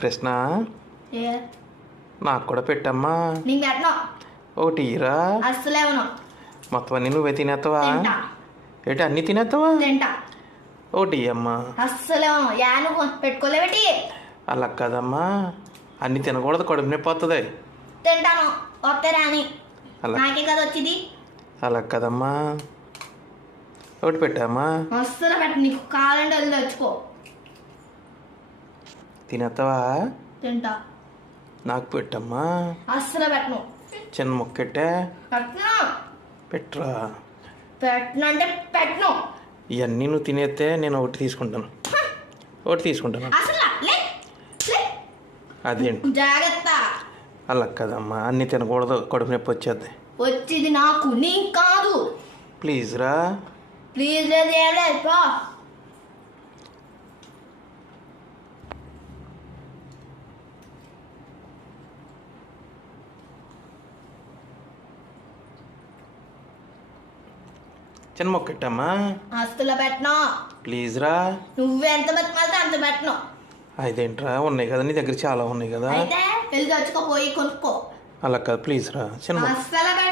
కృష్ణ ఏ నాకు కూడా పెట్టమ్మా. నీకు పెట్టను. ఒకటి ఇరా. అస్సలే ఉను. మొత్తం అన్నీ నువ్వే తినేస్తావా? తింటా. ఏంటి అన్నీ తినేస్తావా? తింటా. ఒకటి అమ్మా. అస్సలే ఉను. యా నువ్వు పెట్టుకోలేబెట్టి. అలా కదమ్మా, అన్నీ తినకూడదు, కడుపు నొప్పి వస్తుంది. తింటాను వస్తే రాని. అలా నాకే కదా వచ్చింది. అలా కదమ్మా, ఒకటి పెట్టమ్మా. అస్సలు పెట్ట. నీకు కావాలంటే వెళ్ళి తెచ్చుకో. తినేస్తావా? తింటా. నాకు పెట్టమ్మా. అస్సలు పెట్టను. చిన్న ముక్కెట్టే పెట్టను. పెట్టురా. పెట్టను అంటే పెట్టను. ఇవన్నీ నువ్వు తినేస్తే నేను ఒకటి తీసుకుంటాను. ఒకటి తీసుకుంటాను. అసలు లే. లే. అదేంటి? జాగ్రత్త. అలా కదమ్మా, అన్నీ తినకూడదు, కడుపు నొప్పి వచ్చేది. వచ్చింది నాకు, నీకు కాదు. ప్లీజ్ రా. ప్లీజ్ లేదు ఏం లేదు పో. చిన్న మొక్కెట్టమ్మా. అస్సలు పెట్టను. ప్లీజ్ రా. నువ్వు ఎంత బతిమాలితే అంత పెట్టను. అదేంట్రా, ఉన్నాయి కదా నీ దగ్గర, చాలా ఉన్నాయి కదా. అయితే వెళ్ళి తెచ్చుకో, పోయి కొనుక్కో. అలా కాదు, ప్లీజ్ రా. చిన్న అస్సలు